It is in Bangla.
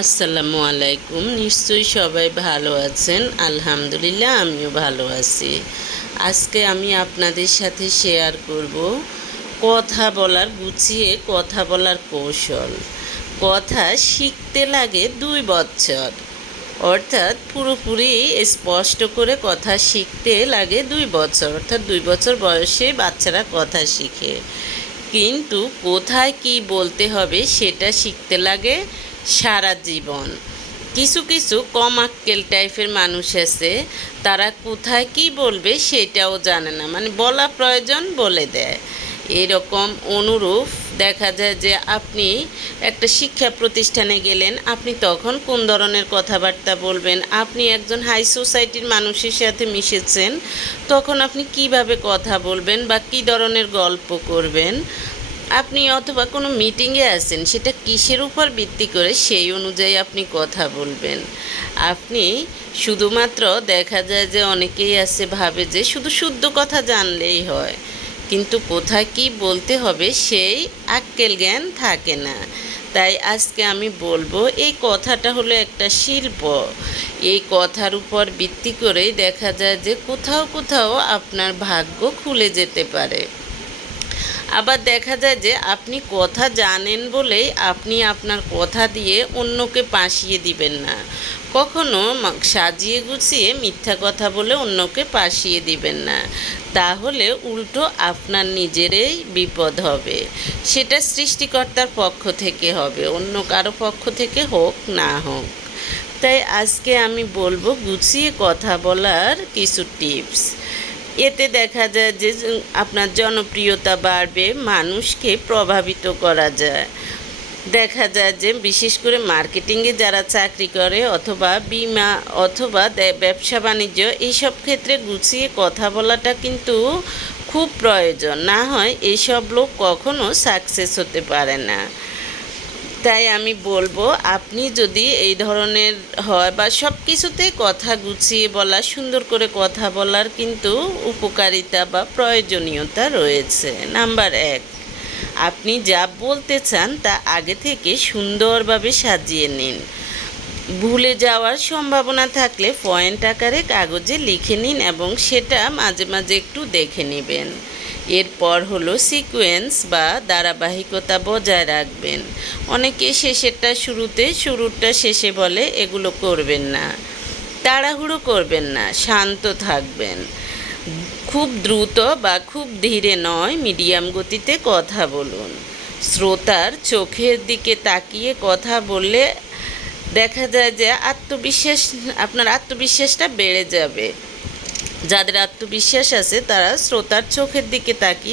আসসালামু আলাইকুম। নিশ্চয়ই সবাই ভালো আছেন। আলহামদুলিল্লাহ আমিও ভালো আছি। আজকে আমি আপনাদের সাথে শেয়ার করব কথা বলার গুছিয়ে কথা বলার কৌশল। কথা শিখতে লাগে 2 বছর, অর্থাৎ পুরোপুরি স্পষ্ট করে কথা শিখতে লাগে 2 বছর, অর্থাৎ 2 বছর বয়সে বাচ্চারা কথা শিখে। কিন্তু কোথায় কি বলতে হবে সেটা শিখতে লাগে সারা জীবন। কিছু কিছু কম আক্কেল টাইপের মানুষ আছে, তারা কোথায় কি বলবে সেটাও জানে না, মানে বলা প্রয়োজন বলে দেয়। এরকম অনুরূপ দেখা যায় যে আপনি একটা শিক্ষা প্রতিষ্ঠানে গেলেন, আপনি তখন কোন ধরনের কথাবার্তা বলবেন। আপনি একজন হাই সোসাইটির মানুষের সাথে মিশেছেন, তখন আপনি কিভাবে কথা বলবেন বা কী ধরনের গল্প করবেন। আপনি অথবা কোনো মিটিংয়ে আছেন, সেটা কিসের উপর ভিত্তি করে সেই অনুযায়ী আপনি কথা বলবেন। আপনি শুধুমাত্র দেখা যায় যে অনেকেই আছে ভাবে যে শুধু শুদ্ধ কথা জানলেই হয়, কিন্তু কোথায় কি বলতে হবে সেই আক্কেল জ্ঞান থাকে না। তাই আজকে আমি বলবো এই কথাটা হলো একটা শিল্প। এই কথার উপর ভিত্তি করেই দেখা যায় যে কোথাও কোথাও আপনার ভাগ্য খুলে যেতে পারে। আবার দেখা যায় যে আপনি কথা জানেন বলেই আপনি আপনার কথা দিয়ে অন্যকে পাশিয়ে দিবেন না। কখনো সাজিয়ে গুছিয়ে মিথ্যা কথা বলে অন্যকে পাশিয়ে দিবেন না, তাহলে উল্টো আপনার নিজেরই বিপদ হবে। সেটা সৃষ্টিকর্তার পক্ষ থেকে হবে, অন্য কারো পক্ষ থেকে হোক না হোক। তাই আজকে আমি বলবো গুছিয়ে কথা বলার কিছু টিপস। এতে দেখা যায় যে আপনার জনপ্রিয়তা বাড়বে, মানুষকে প্রভাবিত করা যায়। দেখা যায় যে বিশেষ করে মার্কেটিংয়ে যারা চাকরি করে অথবা বিমা অথবা ব্যবসা বাণিজ্য, এইসব ক্ষেত্রে গুছিয়ে কথা বলাটা কিন্তু খুব প্রয়োজন। না হয় এইসব লোক কখনো সাকসেস হতে পারে না। তাই আমি বলবো আপনি যদি এই ধরনের হয় বা সব কিছুতেই কথা গুছিয়ে বলা, সুন্দর করে কথা বলার কিন্তু উপকারিতা বা প্রয়োজনীয়তা রয়েছে। নাম্বার 1, আপনি যা বলতে চান তা আগে থেকে সুন্দরভাবে সাজিয়ে নিন। ভুলে যাওয়ার সম্ভাবনা থাকলে পয়েন্ট আকারে কাগজে লিখে নিন এবং সেটা মাঝে মাঝে একটু দেখে নেবেন। এরপর হলো সিকোয়েন্স বা ধারাবাহিকতা বজায় রাখবেন। অনেকে শেষেরটা শুরুতে, শুরুটা শেষে বলে, এগুলো করবেন না। তাড়াহুড়ো করবেন না, শান্ত থাকবেন। খুব দ্রুত বা খুব ধীরে নয়, মিডিয়াম গতিতে কথা বলুন। শ্রোতার চোখের দিকে তাকিয়ে কথা বললে দেখা যায় যে আপনার আত্মবিশ্বাসটা বেড়ে যাবে। যাদের আত্মবিশ্বাস আছে তারা শ্রোতার চোখের দিকে তাকিয়ে